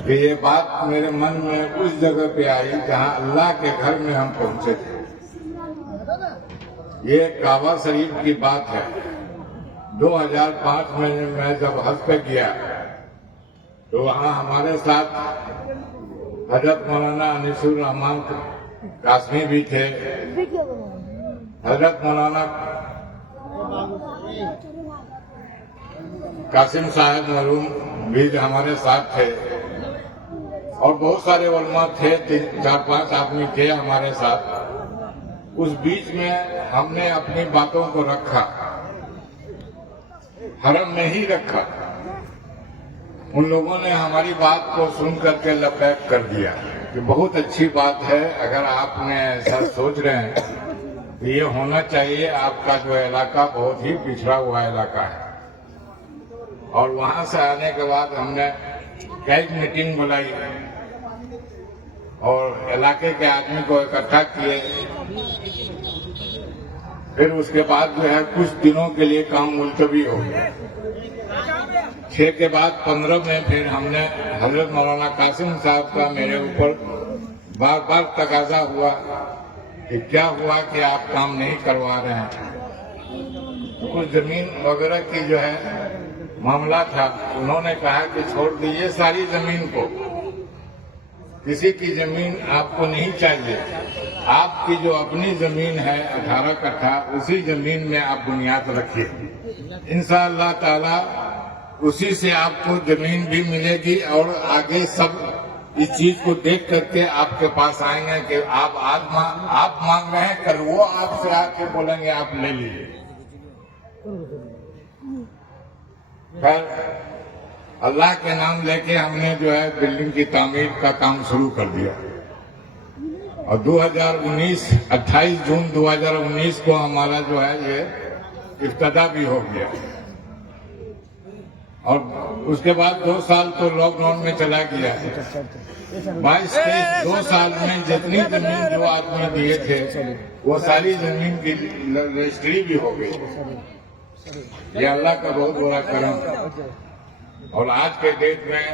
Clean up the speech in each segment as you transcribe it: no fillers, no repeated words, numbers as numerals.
कि ये बात मेरे मन में उस जगह पे आई जहां अल्लाह के घर में हम पहुंचे थे। ये काबा शरीफ की बात है। 2005 में मैं जब हज पे गया तो वहाँ हमारे साथ हजरत मौलाना अनीसुर रहमान कासमी भी थे, हजरत मौलाना कासिम साहब मरूम भी हमारे साथ थे और बहुत सारे उलमा थे, 4-5 आदमी थे हमारे साथ। उस बीच में हमने अपनी बातों को रखा, हरम में ही रखा। उन लोगों ने हमारी बात को सुन करके लबैक कर दिया कि बहुत अच्छी बात है, अगर आपने ऐसा सोच रहे हैं तो ये होना चाहिए। आपका जो इलाका बहुत ही पिछड़ा हुआ इलाका है। और वहां से आने के बाद हमने कैग मीटिंग बुलाई और इलाके के आदमी को इकट्ठा किए। फिर उसके बाद जो है कुछ दिनों के लिए काम मुलतवी हो गया। 6 के बाद 15 में फिर हमने हजरत मौलाना कासिम साहब का मेरे ऊपर बार बार तकाजा हुआ कि क्या हुआ कि आप काम नहीं करवा रहे हैं। तो कुछ जमीन वगैरह की जो है मामला था, उन्होंने कहा कि छोड़ दीजिए सारी जमीन को, किसी की जमीन आपको नहीं चाहिए। आपकी जो अपनी जमीन है 18 कट्ठा, उसी जमीन में आप बुनियाद रखिए। इंशाअल्लाह ताला उसी से आपको जमीन भी मिलेगी और आगे सब इस चीज को देख करके आपके पास आएंगे कि आप मांग रहे हैं, कल वो आपसे आके बोलेंगे आप ले लीजिए। फिर अल्लाह के नाम लेके हमने जो है बिल्डिंग की तामीर का काम शुरू कर दिया और 28 जून 2019 को हमारा जो है ये इफ्तिताह भी हो गया। और उसके बाद 2 साल तो लॉकडाउन में चला गया। 22-23 2 साल में जितनी जमीन जो आदमी दिए थे वो सारी जमीन की रजिस्ट्री भी हो गई। ये अल्लाह का बहुत बड़ा करम। और आज के डेट में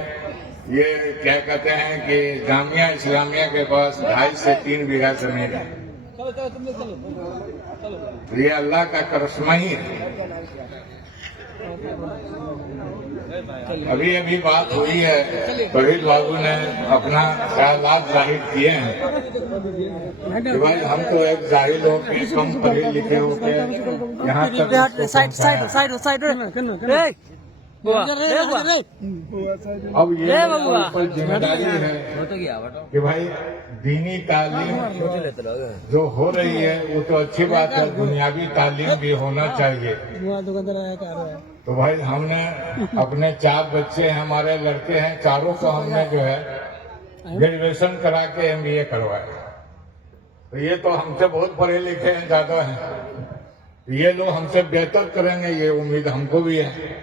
ये क्या कहते हैं कि जामिया इस्लामिया के पास 2.5 से 3 बीघा जमीन है। ये अल्लाह का करिश्मा ही है। अभी बात हुई है, तौहीद बाबू ने अपना ख्यालात जाहिर किए हैं कि भाई हम तो एक जाहिल हो के कम पढ़े लिखे हो के यहाँ अब ये ऊपर जिम्मेदारी है कि भाई दीनी तालीम जो हो रही है वो तो अच्छी बात है, दुनियावी तालीम भी होना चाहिए। तो भाई हमने अपने 4 बच्चे हैं, हमारे लड़के हैं, चारों को हमने जो है ग्रेजुएशन करा के MBA करवाया। तो ये तो हमसे बहुत पढ़े लिखे हैं, ज्यादा हैं। ये लोग हमसे बेहतर करेंगे ये उम्मीद हमको भी है।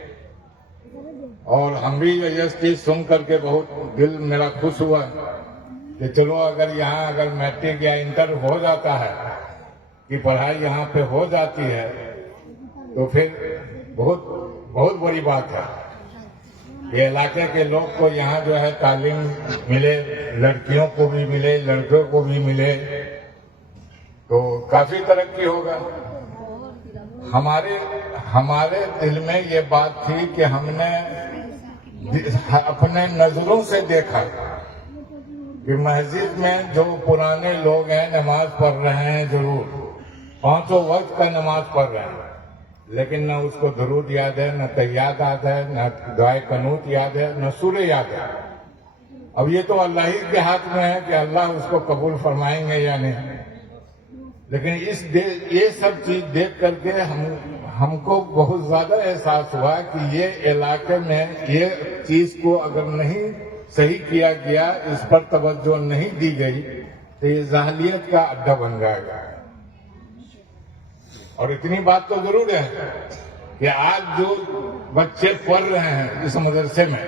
और हम भी ये चीज सुन करके बहुत दिल मेरा खुश हुआ कि चलो अगर मैट्रिक या इंटर हो जाता है कि पढ़ाई यहाँ पे हो जाती है तो फिर बहुत बड़ी बात है। ये इलाके के लोग को यहाँ जो है तालीम मिले, लड़कियों को भी मिले, लड़कों को भी मिले, तो काफी तरक्की होगा। हमारे दिल में ये बात थी कि हमने अपने नजरों से देखा कि मस्जिद में जो पुराने लोग हैं नमाज पढ़ रहे हैं, जरूर 5 वक्त का नमाज पढ़ रहे हैं, लेकिन न उसको दरूद याद है, न तैयाद याद है, न दुआए कनूत याद है, न सूरे याद है। अब ये तो अल्लाह ही के हाथ में है कि अल्लाह उसको कबूल फरमाएंगे या नहीं। लेकिन ये सब चीज देख करके हमको बहुत ज्यादा एहसास हुआ कि ये इलाके में ये चीज को अगर नहीं सही किया गया, इस पर तवज्जो नहीं दी गई तो ये जाहिलियत का अड्डा बन जाएगा। और इतनी बात तो जरूर है कि आज जो बच्चे पढ़ रहे हैं इस मदरसे में,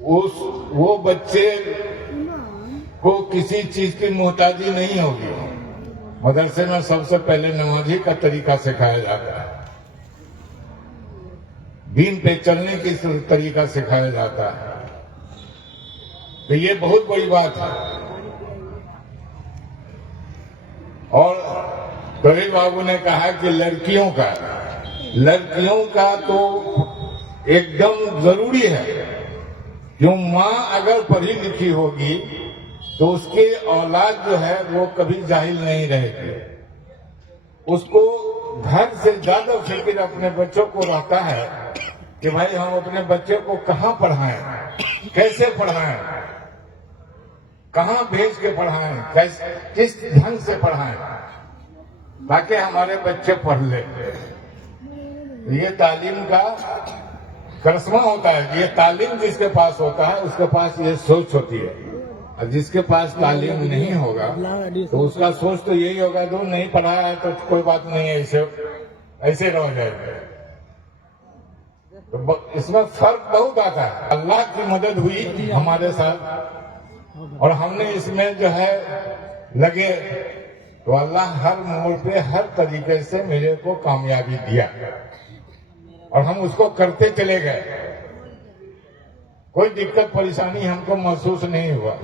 वो बच्चे को किसी चीज की मोहताजी नहीं होगी। मदरसे में सबसे पहले नमाजी का तरीका सिखाया जाता है, दीन पे चलने की तरीका सिखाया जाता है। तो ये बहुत बड़ी बात है। और कबीर बाबू ने कहा कि लड़कियों का तो एकदम जरूरी है, क्यों माँ अगर पढ़ी लिखी होगी तो उसकी औलाद जो है वो कभी जाहिल नहीं रहेगी। उसको घर से ज्यादा फिक्र अपने बच्चों को रहता है कि भाई हम अपने बच्चे को कहाँ पढ़ाएं, कैसे पढ़ाएं, कहाँ भेज के पढ़ाएं, कैसे किस ढंग से पढ़ाएं ताकि हमारे बच्चे पढ़ ले। ये तालीम का करिश्मा होता है। ये तालीम जिसके पास होता है उसके पास ये सोच होती है, और जिसके पास तालीम नहीं होगा तो उसका सोच तो यही होगा, जो नहीं पढ़ा है तो कोई बात नहीं है, ऐसे रह जाएगा। तो इसमें फर्क बहुत आता है। अल्लाह की मदद हुई हमारे साथ और हमने इसमें जो है लगे तो अल्लाह हर मोड़ पे हर तरीके से मेरे को कामयाबी दिया और हम उसको करते चले गए। कोई दिक्कत परेशानी हमको महसूस नहीं हुआ।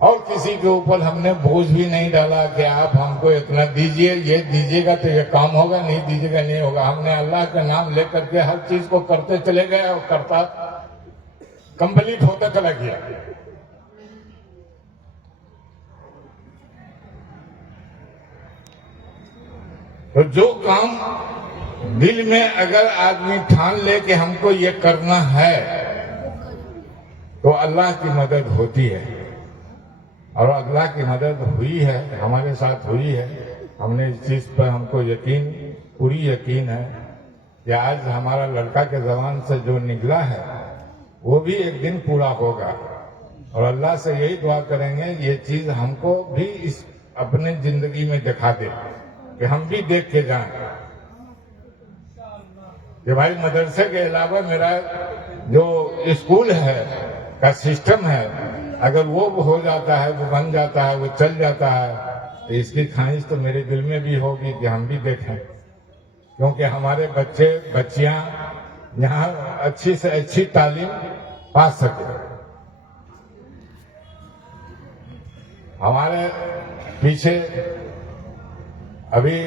और किसी के ऊपर हमने बोझ भी नहीं डाला कि आप हमको इतना दीजिए, ये दीजिएगा तो ये काम होगा, नहीं दीजिएगा नहीं होगा। हमने अल्लाह का नाम लेकर के हर चीज को करते चले गए और करता कंप्लीट होता चला गया। तो जो काम दिल में अगर आदमी ठान ले कि हमको ये करना है तो अल्लाह की मदद होती है। और अल्लाह की मदद हुई है, हमारे साथ हुई है। हमने इस चीज पर हमको यकीन, पूरी यकीन है कि आज हमारा लड़का के जबान से जो निकला है वो भी एक दिन पूरा होगा। और अल्लाह से यही दुआ करेंगे ये चीज हमको भी इस अपने जिंदगी में दिखा दे कि हम भी देख के जाएं कि भाई मदरसे के अलावा मेरा जो स्कूल है का सिस्टम है, अगर वो हो जाता है, वो बन जाता है, वो चल जाता है, तो इसकी ख्वाहिश तो मेरे दिल में भी होगी कि हम भी देखें, क्योंकि हमारे बच्चे बच्चियां यहाँ अच्छी से अच्छी तालीम पा सके। हमारे पीछे अभी